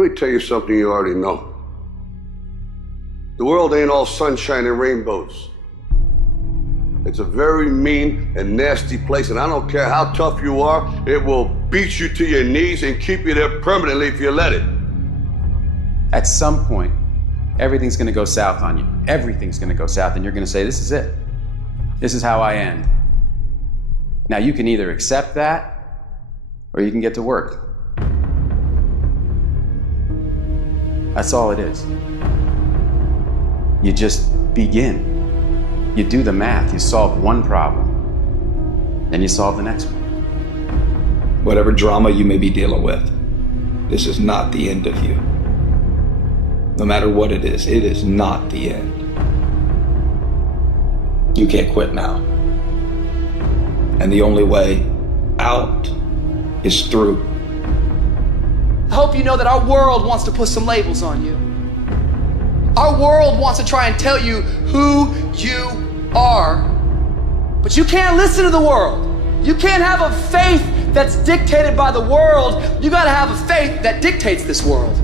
Let me tell you something you already know. The world ain't all sunshine and rainbows. It's a very mean and nasty place, and I don't care how tough you are, it will beat you to your knees and keep you there permanently if you let it. At some point, everything's gonna go south on you. Everything's gonna go south, and you're gonna say, this is it. This is how I end. Now, you can either accept that, or you can get to work. That's all it is. You just begin. You do the math, you solve one problem, then you solve the next one. Whatever drama you may be dealing with, this is not the end of you. No matter what it is not the end. You can't quit now. And the only way out is through. I hope you know that our world wants to put some labels on you. Our world wants to try and tell you who you are, but you can't listen to the world. You can't have a faith that's dictated by the world. You gotta have a faith that dictates this world.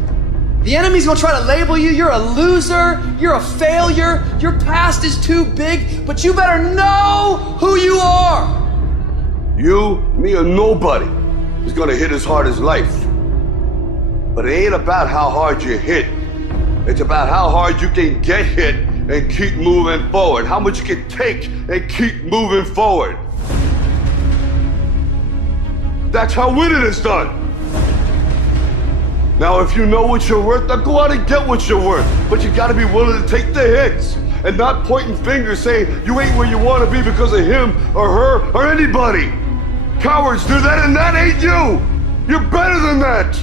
The enemy's gonna try to label you. You're a loser, you're a failure, your past is too big, but you better know who you are. You, me, or nobody is gonna hit as hard as life. But it ain't about how hard you hit. It's about how hard you can get hit and keep moving forward. How much you can take and keep moving forward. That's how winning is done. Now, if you know what you're worth, then go out and get what you're worth. But you gotta be willing to take the hits and not pointing fingers saying you ain't where you wanna be because of him or her or anybody. Cowards do that, and that ain't you. You're better than that.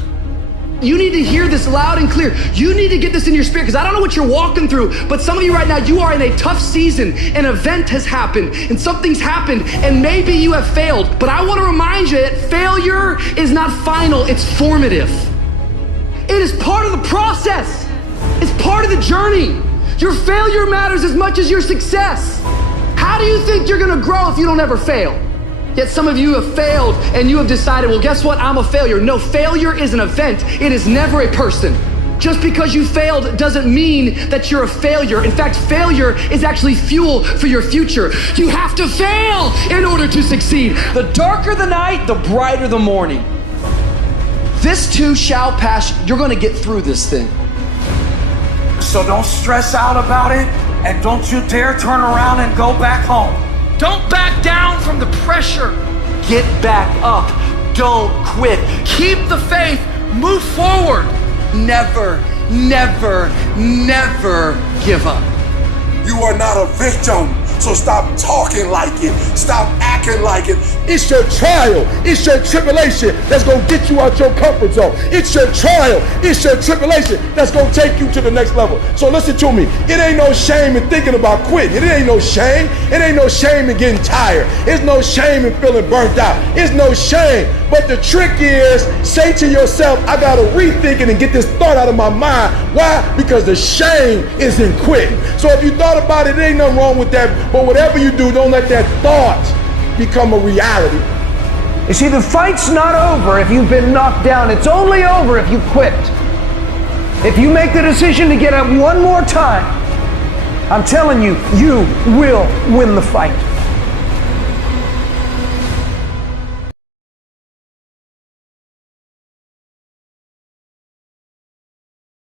You need to hear this loud and clear. You need to get this in your spirit, because I don't know what you're walking through, but some of you right now, you are in a tough season. An event has happened and something's happened, and maybe you have failed. But I want to remind you that failure is not final, it's formative. It is part of the process. It's part of the journey. Your failure matters as much as your success. How do you think you're gonna grow if you don't ever fail? Yet some of you have failed and you have decided, well, guess what? I'm a failure. No, failure is an event. It is never a person. Just because you failed doesn't mean that you're a failure. In fact, failure is actually fuel for your future. You have to fail in order to succeed. The darker the night, the brighter the morning. This too shall pass. You're gonna get through this thing. So don't stress out about it, and don't you dare turn around and go back home. Don't back down from the pressure. Get back up. Don't quit. Keep the faith. Move forward. Never, never, never give up. You are not a victim, so stop talking like it. Stop acting like it. It's your trial, it's your tribulation that's gonna get you out your comfort zone. It's your trial, it's your tribulation that's gonna take you to the next level. So listen to me, it ain't no shame in thinking about quitting. It ain't no shame. It ain't no shame in getting tired. It's no shame in feeling burnt out. It's no shame. But the trick is, say to yourself, I gotta rethink it and get this thought out of my mind. Why? Because the shame is in quitting. So if you thought about it, there ain't nothing wrong with that. But whatever you do, don't let that thought become a reality. You see, the fight's not over if you've been knocked down. It's only over if you quit. If you make the decision to get up one more time, I'm telling you, you will win the fight.